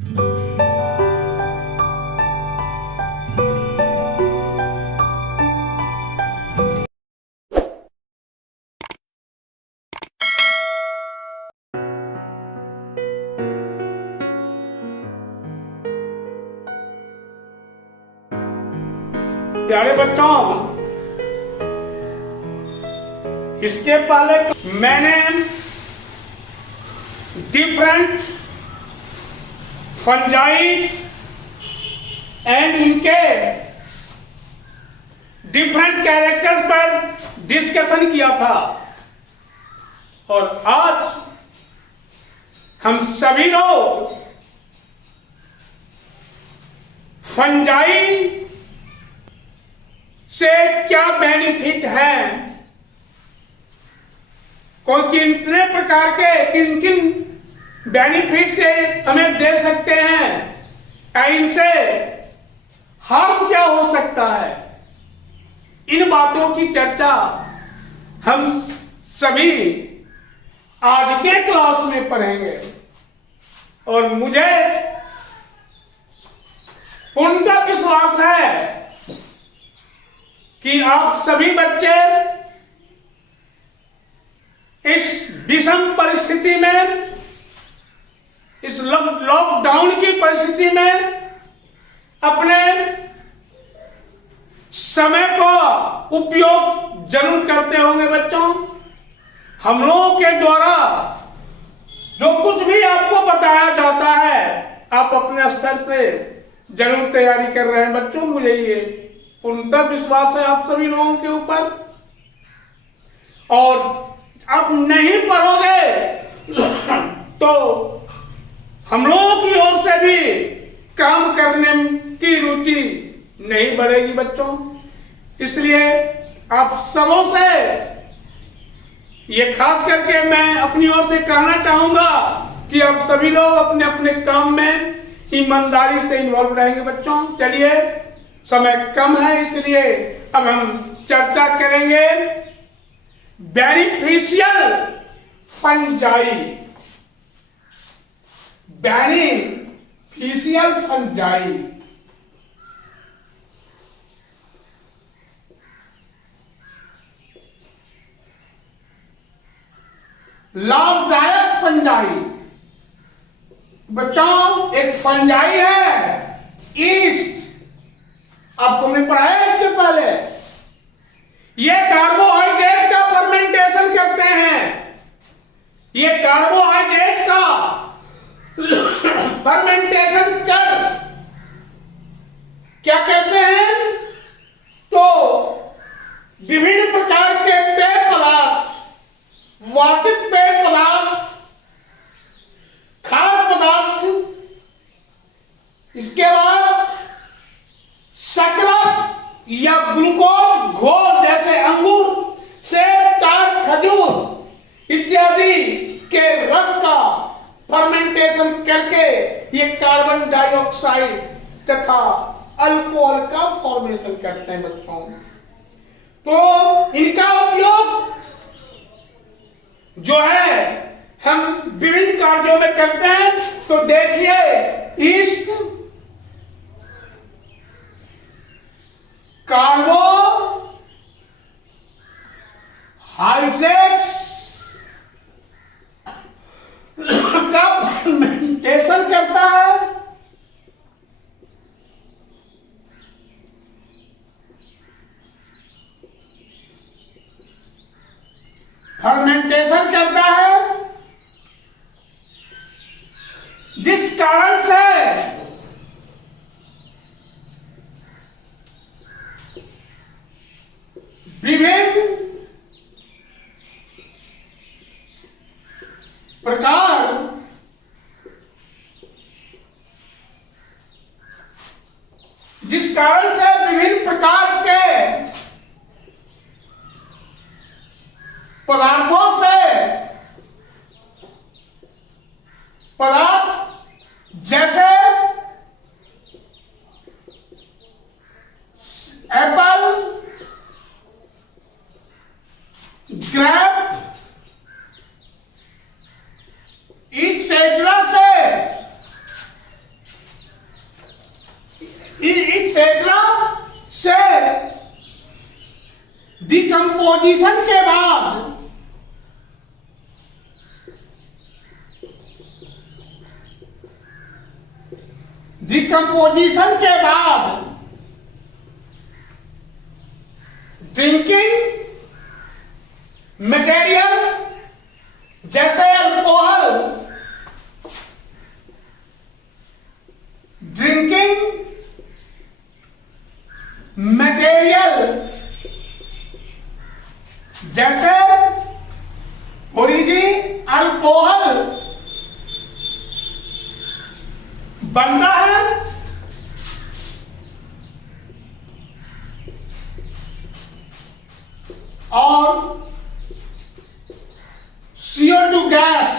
प्यारे बच्चों, इसके पहले मैंने डिफरेंट फंजाई एंड उनके डिफरेंट कैरेक्टर्स पर डिस्कशन किया था और आज हम सभी लोग फंजाई से क्या बेनिफिट है, कौन कितने प्रकार के किन किन बेनिफिट से हमें दे सकते हैं, इनसे हार्म क्या हो सकता है, इन बातों की चर्चा हम सभी आज के क्लास में पढ़ेंगे। और मुझे पूर्णतः विश्वास है कि आप सभी बच्चे इस विषम परिस्थिति में, इस लॉकडाउन की परिस्थिति में अपने समय का उपयोग जरूर करते होंगे। बच्चों, हम लोगों के द्वारा जो कुछ भी आपको बताया जाता है, आप अपने स्तर से जरूर तैयारी कर रहे हैं। बच्चों, मुझे ये पूर्णतः विश्वास है आप सभी लोगों के ऊपर। और आप नहीं पढ़ोगे तो हम लोगों की ओर से भी काम करने की रुचि नहीं बढ़ेगी। बच्चों, इसलिए आप सबों से ये खास करके मैं अपनी ओर से कहना चाहूंगा कि आप सभी लोग अपने अपने काम में ईमानदारी से इन्वॉल्व रहेंगे। बच्चों, चलिए, समय कम है, इसलिए अब हम चर्चा करेंगे बेनिफिशियल फंजाई। बेनिफिशियल फंजाई, लाभदायक फंजाई। बच्चों, एक फंजाई है ईस्ट, आपको हमने पढ़ाया इसके पहले। ये कार्बोहाइड्रेट का फर्मेंटेशन करते हैं। ये कार्बोहाइड्रेट का फर्मेंटेशन कर क्या कहते हैं, तो विभिन्न प्रकार के पेय पदार्थ, वातित पेय पदार्थ, खाद्य पदार्थ, इसके बाद शक्कर या ग्लूकोज घोल जैसे अंगूर, सेब, ताड़, खजूर इत्यादि के रस का फर्मेंटेशन करके ये कार्बन डाइऑक्साइड तथा अल्कोहल का फॉर्मेशन करते हैं। बच्चों, तो इनका उपयोग जो है हम विभिन्न कार्यों में करते हैं। तो देखिए, ईस्ट कार्बोहाइड्रेट्स का फर्मेंटेशन करता है। फर्मेंटेशन करता है, जिस कारण से विभिन्न प्रकार जिस कारण से विभिन्न प्रकार के पदार्थों से पदार्थ जैसे एप्पल, ग्रेप, इटसेट्रा से इटसेट्रा से डिकम्पोजिशन के बाद ड्रिंकिंग मटेरियल जैसे अल्कोहल, ड्रिंकिंग मटेरियल जैसे ओरिजिन अल्कोहल बनता है और CO2 गैस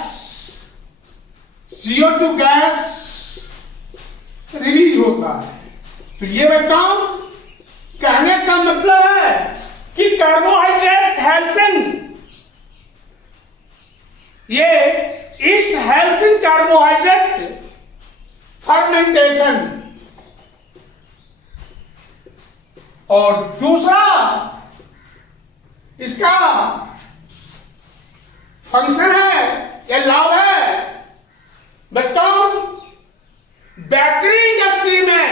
रिलीज होता है। तो ये बताओ, कहने का मतलब है कि कार्बोहाइड्रेट हेल्पिंग, ये ईस्ट हेल्पिंग कार्बोहाइड्रेट फर्मेंटेशन, और दूसरा इसका फंक्शन है या लाभ है बच्चों, बेकरी इंडस्ट्री में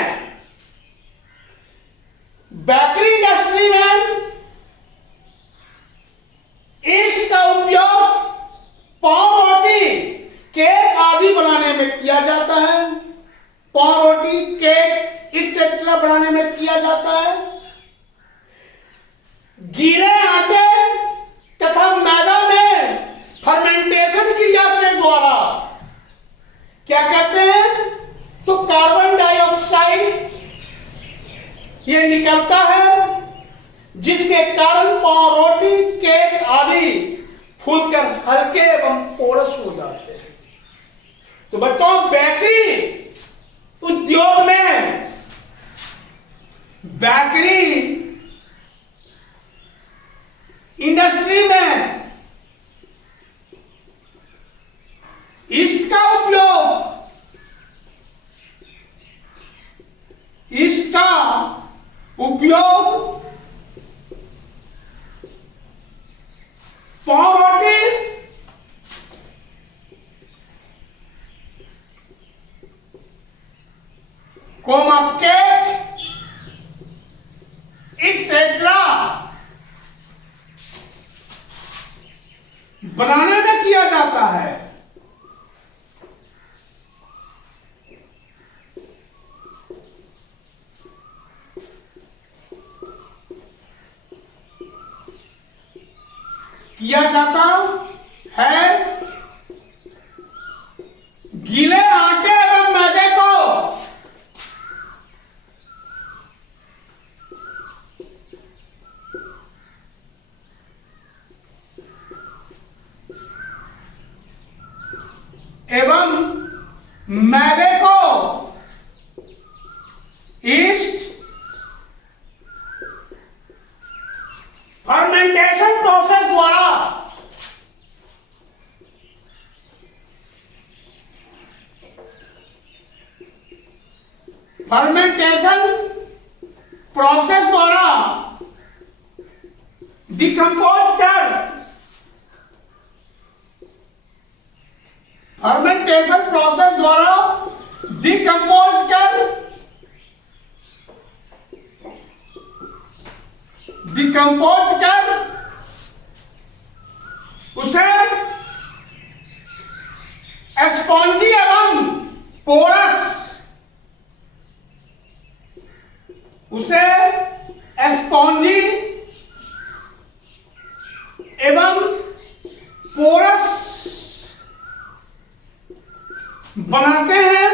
इसका उपयोग पाव रोटी, केक आदि बनाने में किया जाता है। पाव रोटी, केक इटसेट्रा बनाने में किया जाता है। गीले आटे तथा मैदा में फर्मेंटेशन क्रिया के द्वारा क्या कहते हैं, तो कार्बन डाइऑक्साइड ये निकलता है, जिसके कारण पाव रोटी, केक आदि फूलकर हल्के एवं पोरस हो जाते हैं। तो बच्चों, बेकरी उद्योग में, बेकरी इंडस्ट्री में इसका उपयोग पाव रोटी, कोमा केक इटसेट्रा बनाने में किया जाता है। किया जाता है गीले आटे एवं मैदे को ईस्ट फर्मेंटेशन प्रोसेस द्वारा डिकम्पोज कर फर्मेंटेशन प्रोसेस द्वारा डिकम्पोज कर उसे स्पॉन्जी एवं पोरस बनाते हैं।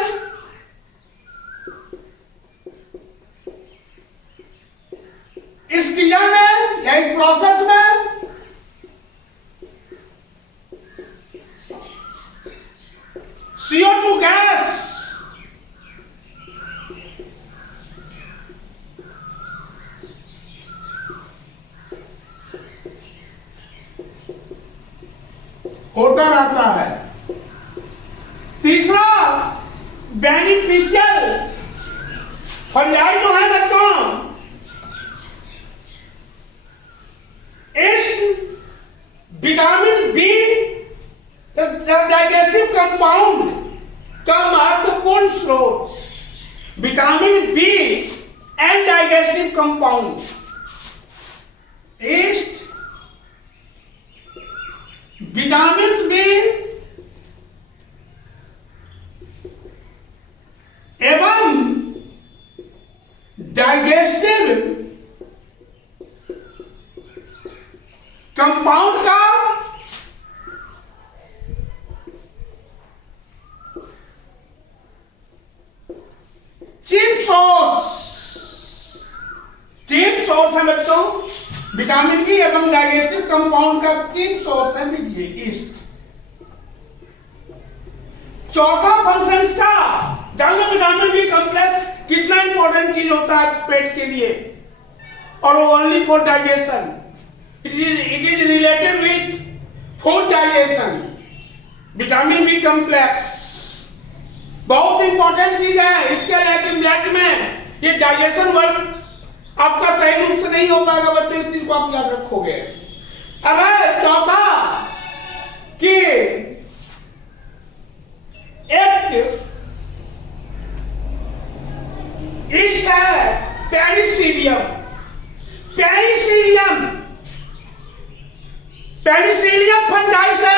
इस क्रिया में या इस प्रोसेस में CO2 गैस होता रहता है। तीसरा बेनिफिशियल फंजाई जो है बच्चों, इस विटामिन बी डाइजेस्टिव कंपाउंड का महत्वपूर्ण स्रोत, vitamin B and digestive compound yeast, vitamin B एवं डाइजेस्टिव कंपाउंड का चीफ सोर्स है बच्चों, विटामिन बी एवं डाइजेस्टिव कंपाउंड का चीफ सोर्स है ये ईस्ट। चौथा फंक्शन इसका, जान लो विटामिन बी कॉम्प्लेक्स कितना इंपॉर्टेंट चीज होता है पेट के लिए, और वो only for digestion, it is related with food digestion. Vitamin B complex बहुत इंपॉर्टेंट चीज है, इसके लेट में ये डाइजेशन वर्क आपका सही रूप से नहीं हो पाएगा बच्चों, इस चीज को आप याद रखोगे। अब है चौथा कि एक ईस्ट है पेनिसिलियम। पेनिसिलियम पेनिसिलियम फंजाई से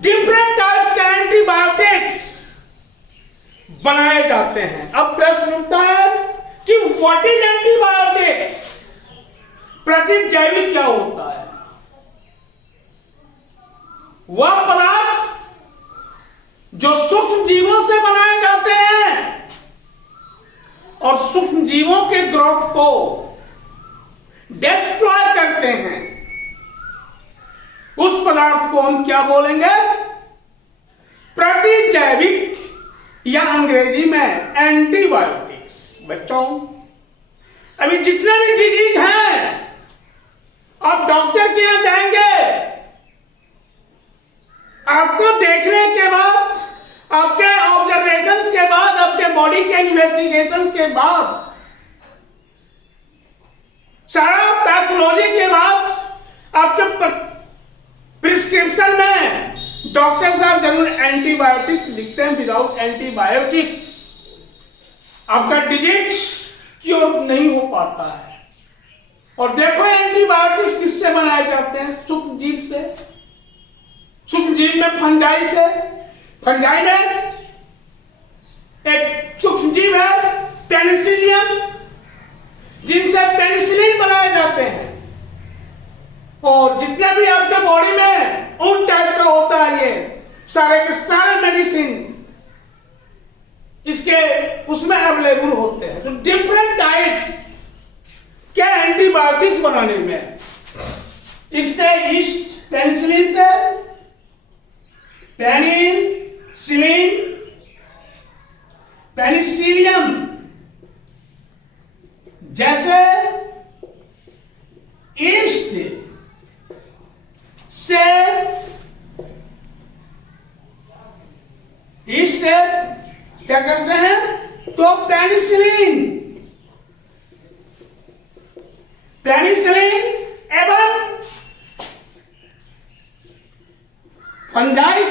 डिफरेंट टाइप्स के एंटीबायोटिक्स बनाए जाते हैं। अब प्रश्न उठता है कि व्हाट इज एंटीबायोटिक्स, प्रतिजैविक क्या होता है? वह पदार्थ जो सूक्ष्म जीवों से बनाए जाते हैं और सूक्ष्म जीवों के ग्रोथ को डिस्ट्रॉय करते हैं, उस पदार्थ को हम क्या बोलेंगे? प्रतिजैविक या अंग्रेजी में एंटीबायोटिक्स। बच्चों अभी जितने भी डिजीज हैं, आप डॉक्टर के यहां जाएंगे, आपको देखने के बाद, आपके ऑब्जर्वेशंस के बाद, आपके बॉडी के इन्वेस्टिगेशंस के बाद, सारा पैथोलॉजी के बाद, आपके प्रिस्क्रिप्शन में डॉक्टर साहब जरूर एंटीबायोटिक्स लिखते हैं। विदाउट एंटीबायोटिक्स आपका डिजीज क्योर नहीं हो पाता है। और देखो एंटीबायोटिक्स किससे बनाए जाते हैं? सूक्ष्म जीव से। सूक्ष्म जीव में फंजाई से। फंजाई में एक सूक्ष्म जीव है पेनिसिलियम, जिनसे पेनिसिलिन बनाए जाते हैं। और जितने भी आपके बॉडी में उन टाइप का होता है, ये सारे के सारे मेडिसिन इसके उसमें अवेलेबल होते हैं। तो डिफरेंट टाइप के एंटीबायोटिक्स बनाने में, इससे ईस्ट पेनिसिलिन से, पेनिसिलियम जैसे ईस्ट से क्या करते हैं? तो पेनिसिलिन एवं फंजाई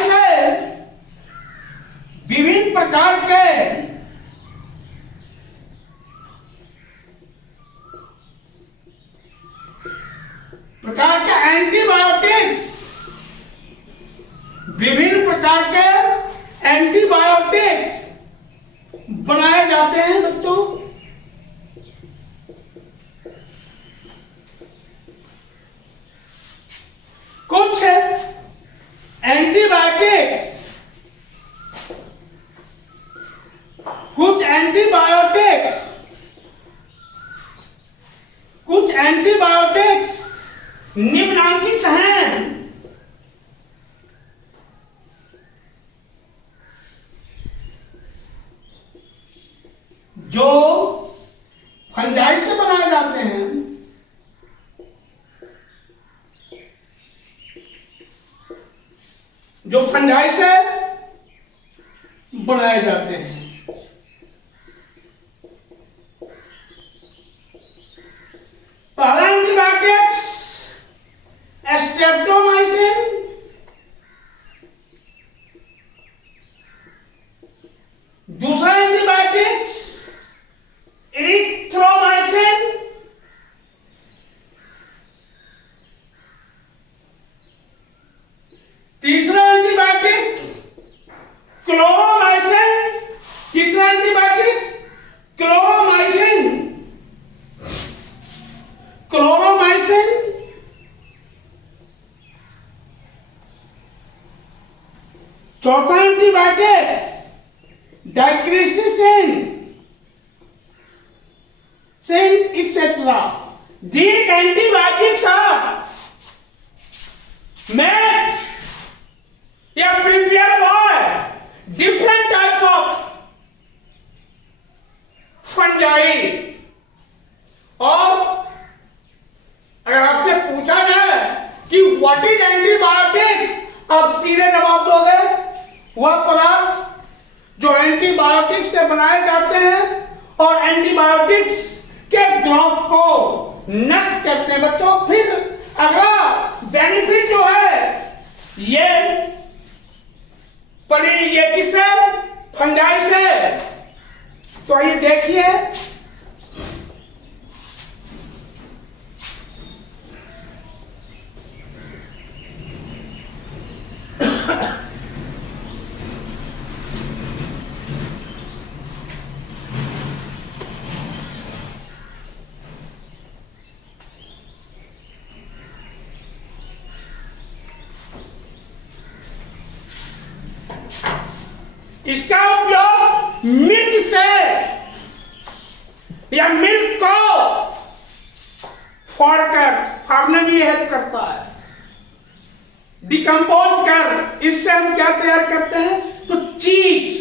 से विभिन्न प्रकार के एंटीबायोटिक्स, विभिन्न प्रकार के एंटीबायोटिक्स बनाए जाते हैं बच्चों। कुछ एंटीबायोटिक्स निम्नलिखित हैं। जो फंजाई से बनाए जाते हैं। जो फंजाई से बनाए जाते हैं। पहला एंटीबायोटिक्स स्ट्रेप्टोमाइसिन, दूसरा एंटीबायोटिक्स इरिथ्रोमाइसिन, तीसरा एंटीबायोटिक क्लोरोमाइसिन, तीसरा एंटीबायोटिक क्लोरोमाइसिन, क्लोरोमाइसिन, चौथा antibiotic डाइक्रिस्टिसिन, etc. These antibiotics are made या prepare by different types of fungi। और अगर आपसे पूछा जाए कि व्हाट इज एंटीबायोटिक्स, आप सीधे जवाब दोगे वह पदार्थ जो एंटीबायोटिक्स से बनाए जाते हैं और एंटीबायोटिक्स के ग्रोथ को नष्ट करते हैं। बच्चों फिर अगला बेनिफिट जो है ये किससे, फंजाई से। तो आइए देखिए, इसका उपयोग मिल्क से या मिल्क को फोड़कर फाड़ने में भी हेल्प करता है, डिकम्पोज कर। इससे हम क्या तैयार करते हैं, तो चीज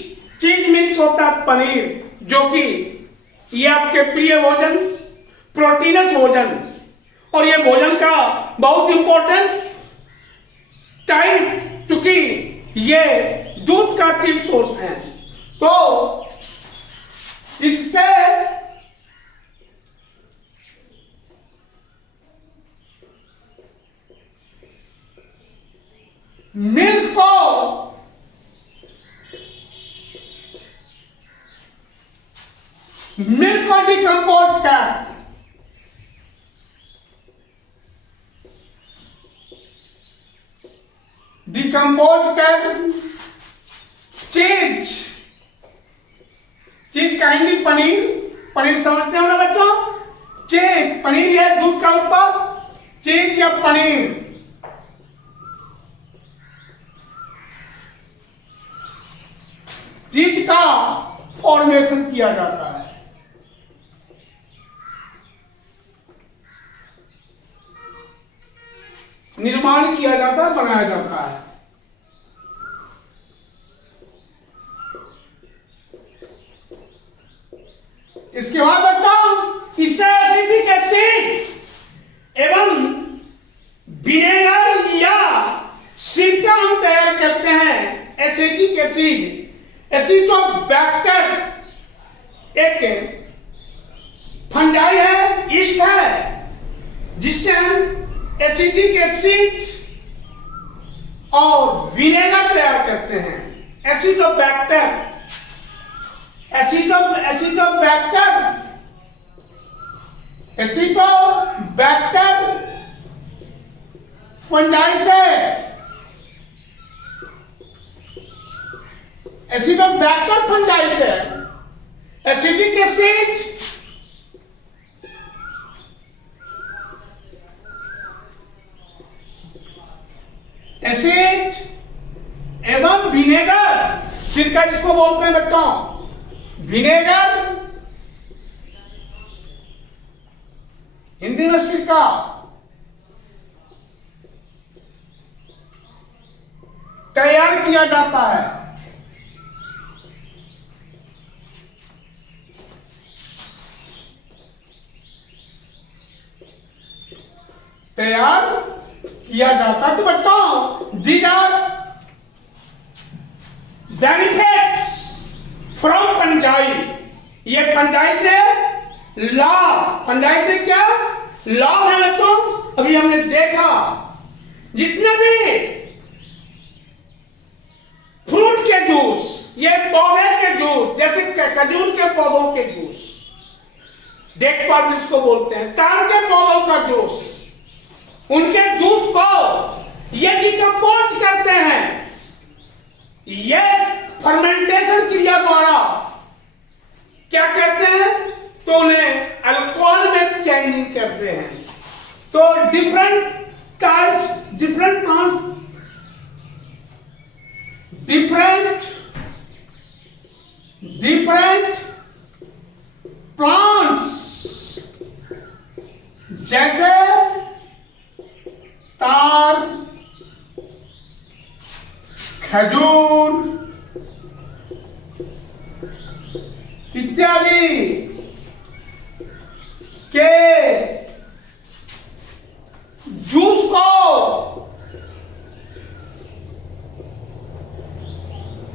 मीन्स होता है पनीर, जो कि ये आपके प्रिय भोजन, प्रोटीनस भोजन, और ये भोजन का बहुत इंपॉर्टेंट टाइप, क्योंकि ये दूध का चीफ सोर्स है। तो इससे मिल्क को डिकम्पोज कर चीज कहेंगे पनीर समझते हो ना बच्चों। चीज पनीर है, दूध का उत्पाद, चीज या पनीर। चीज का फॉर्मेशन किया जाता है। निर्माण किया जाता है, बनाया जाता है। इसके बाद बच्चों इससे एसिटिक एसिड एवं विनेगर या सिरका हम तैयार करते हैं। एसिटिक एसिड एसिटोबैक्टर एक फंजाई है, ईस्ट है, जिससे हम एसिटिक एसिड और विनेगर तैयार करते हैं। एसिटोबैक्टर फंजाई से, एसिटोबैक्टर फंजाई से एसिटिक एसिड एवं विनेगर, सिरका जिसको बोलते हैं बच्चों, विनेगर हिंदी में सिरका, तैयार किया जाता है। तो बच्चों दीज आर ये फंजाई से लाभ, फंजाई से क्या लाभ है बच्चों? अभी हमने देखा जितने भी फ्रूट के जूस, ये पौधे के जूस, जैसे खजूर के पौधों के जूस, डेट पार्ट जिसको बोलते हैं, ताड़ के पौधों का जूस, उनके जूस को ये डिकम्पोज करते हैं, ये फर्मेंटेशन क्रिया द्वारा क्या करते हैं? तो उन्हें अल्कोहल में चेंजिंग करते हैं। तो different types, different plants, different plants जैसे तार, खजूर इत्यादि के जूस को,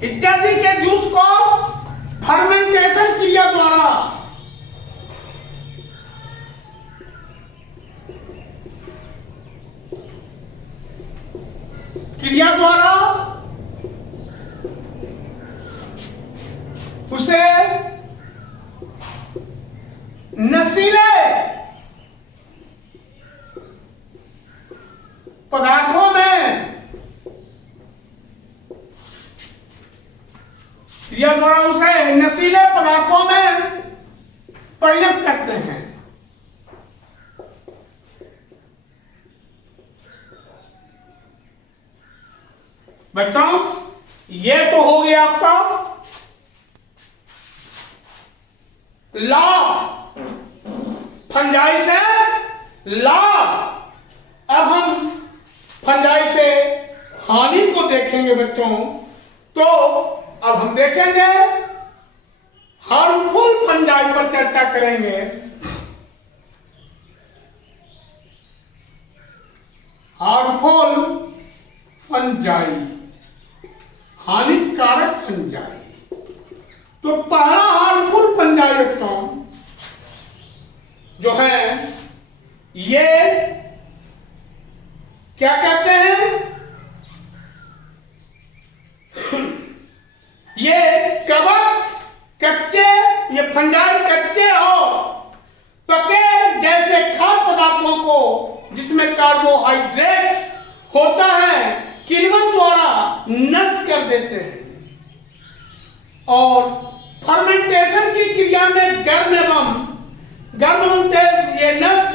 इत्यादि के जूस को फर्मेंटेशन क्रिया द्वारा उसे नशीले पदार्थों में क्रिया द्वारा उसे नशीले पदार्थों में परिणत करते हैं। बच्चों, ये तो हो गया आपका लाभ, फंजाई से लाभ। अब हम फंजाई से हानि को देखेंगे बच्चों। तो अब हम देखेंगे, हार्मफुल फंजाई पर चर्चा करेंगे। हार्मफुल फंजाई, हानिकारक फंजाई। तो पहला हार्मफुल फंजाई बच्चों जो है, ये क्या कहते हैं? ये कवक कच्चे, ये फंजाई कच्चे और पके जैसे खाद्य पदार्थों को जिसमें कार्बोहाइड्रेट होता है, किण्वन द्वारा नष्ट कर देते हैं और फर्मेंटेशन की क्रिया में गर्म एवं ये नष्ट,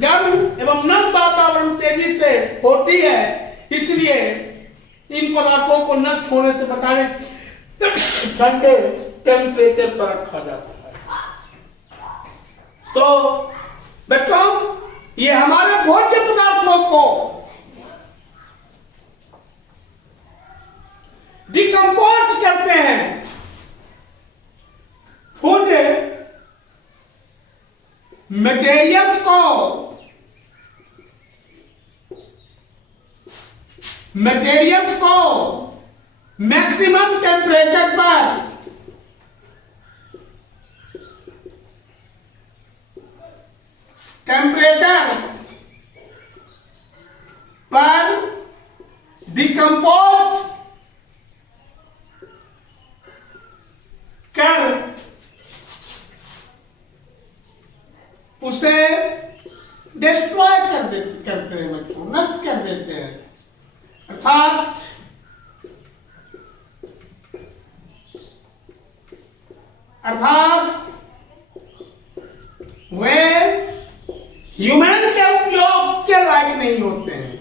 गर्म एवं नम वातावरण तेजी से होती है, इसलिए इन पदार्थों को नष्ट होने से बचाने ठंडे टेम्परेचर पर रखा जाता है। तो बच्चों, ये हमारे भोज्य पदार्थों को डिकम्पोज करते हैं। फूड मटेरियल्स को मैक्सिमम टेम्परेचर पर डिकम्पोज कर उसे डिस्ट्रॉय करते हैं बच्चों, नष्ट कर देते हैं। अर्थात वे ह्यूमन के उपयोग के लायक नहीं होते हैं।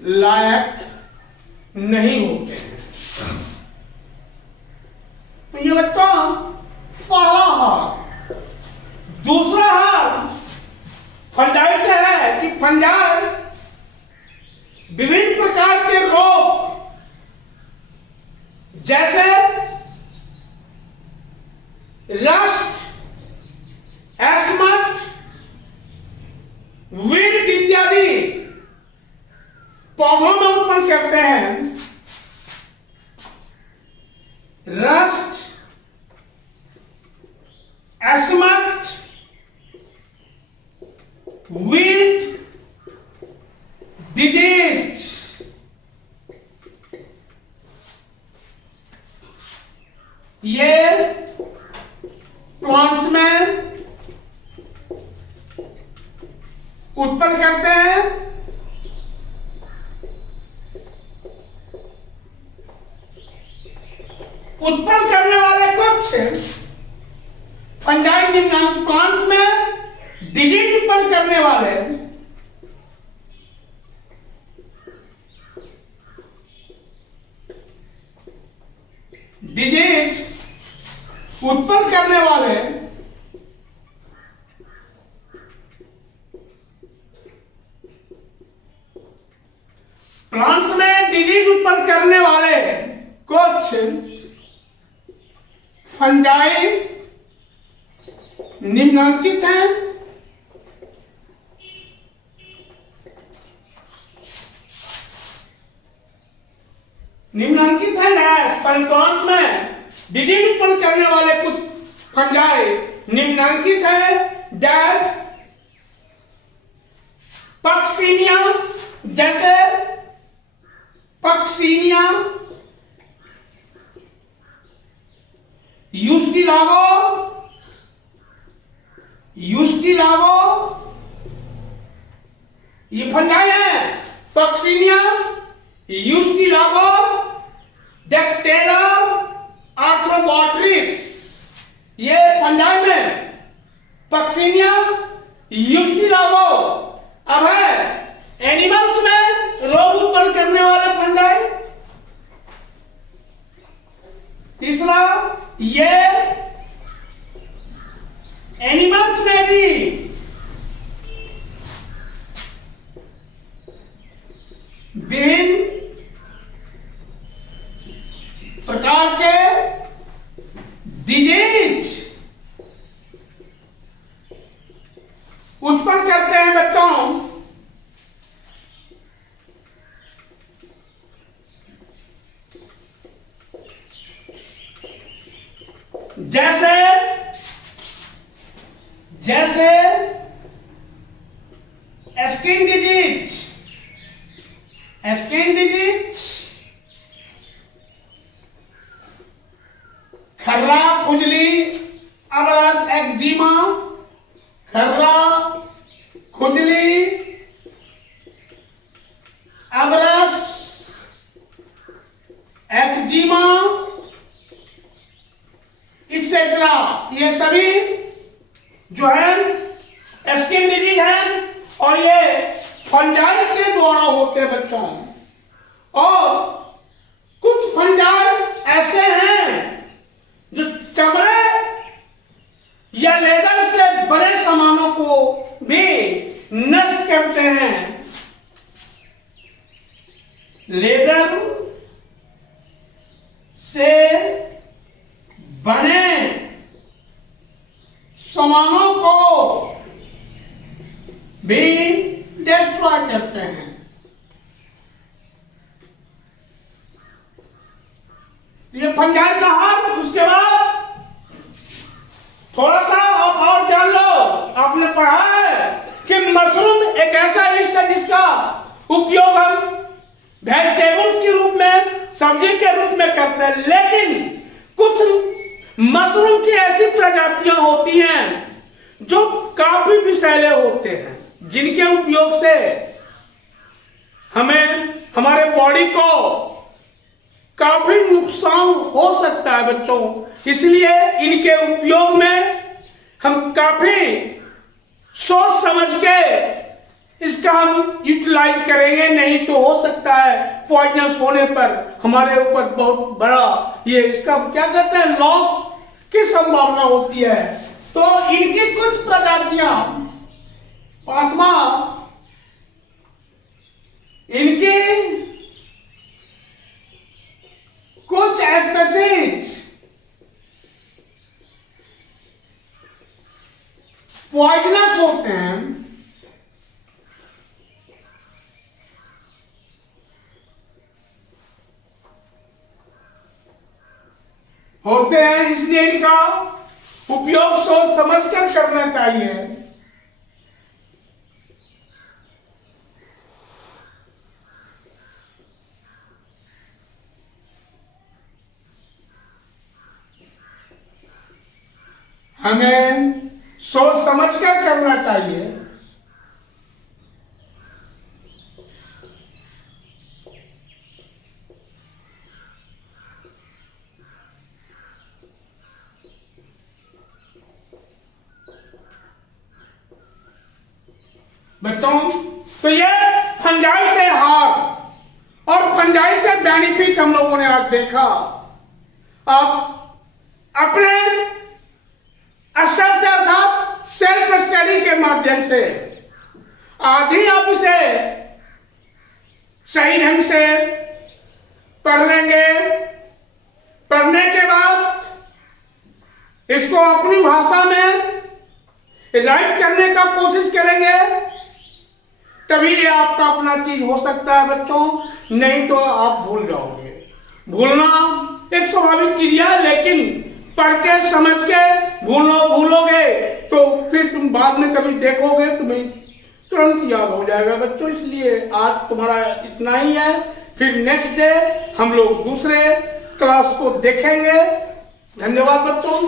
लायक नहीं होते हैं। तो ये बच्चों पहला हाल। दूसरा हाल फंजाई से है कि फंजाई विभिन्न प्रकार के रोग जैसे रस्ट, एस्मट, रस्ट, एस्मट, विल्ट, डिजीज, ये प्लांट्स में उत्पन्न करते हैं। उत्पन्न करने वाले कुछ फंजाई निम्नांक प्लांट्स में डिजीज उत्पन्न करने वाले प्लांट्स में डिजीज उत्पन्न करने वाले कुछ फंजाई निम्नलिखित हैं। निम्नलिखित है डैश, पर प्लांट्स में डिजीज उत्पन्न करने वाले कुछ फंजाई निम्नलिखित है डैश, पक्सीनिया, जैसे पक्सीनिया, यूस्टिलागो, ये फंजाई है। पक्सीनिया, यूस्टिलागो, डेक्टेरा, आर्थ्रोबॉट्रिस, ये फंजाई में पक्सीनिया, यूस्टिलागो। अब है एनिमल्स में रोग उत्पन्न करने वाले फंजाई। तीसरा, ये एनिमल्स में भी विभिन्न प्रकार के डिजीज उत्पन्न करते हैं बच्चों। जैसे स्किन डिजीज, खर्रा, खुजली, अबरस, एक्जिमा, खर्रा, खुजली, अबरस, एक्जिमा, इट्सेट्रा, ये सभी जो है स्किन डिजीज है और ये फंजाई के द्वारा होते हैं बच्चों। और कुछ फंजाई ऐसे हैं जो चमड़े या लेदर से बड़े सामानों को भी नष्ट करते हैं। लेदर से बने सामानों को भी डिस्ट्रॉय करते हैं। ये फंजाई का हाल। उसके बाद थोड़ा सा आप और जान लो, आपने पढ़ा है कि मशरूम एक ऐसा लिस्ट है जिसका उपयोग हम वेजिटेबल्स के रूप में, सब्जी के रूप में करते हैं। लेकिन कुछ मशरूम की ऐसी प्रजातियां होती हैं जो काफी विषैले होते हैं, जिनके उपयोग से हमें, हमारे बॉडी को काफी नुकसान हो सकता है बच्चों। इसलिए इनके उपयोग में हम काफी सोच समझ के इसका हम यूटिलाइज करेंगे, नहीं तो हो सकता है पॉइजनस होने पर हमारे ऊपर बहुत बड़ा ये इसका क्या कहते हैं लॉस की संभावना होती है। तो इनकी कुछ प्रजातियां, पांचवा, इनकी कुछ स्पीशीज पॉइजनस होते हैं। होते हैं, इसलिए इनका उपयोग सोच समझकर करना चाहिए। हमें सोच समझकर करना चाहिए। बच्चों, तो ये फंजाई से हार और फंजाई से बेनिफिट हम लोगों ने आज देखा। अब अपने असर से अर्थात सेल्फ स्टडी के माध्यम से आज ही आप इसे सही ढंग से पढ़ लेंगे। पढ़ने के बाद इसको अपनी भाषा में राइट करने का कोशिश करेंगे, तभी ये आपका अपना चीज हो सकता है बच्चों, नहीं तो आप भूल जाओगे। भूलना एक स्वाभाविक क्रिया है, लेकिन पढ़ के समझ के भूलोगे तो फिर तुम बाद में कभी देखोगे तुम्हें तुरंत याद हो जाएगा बच्चों। इसलिए आज तुम्हारा इतना ही है, फिर नेक्स्ट डे हम लोग दूसरे क्लास को देखेंगे। धन्यवाद बच्चों।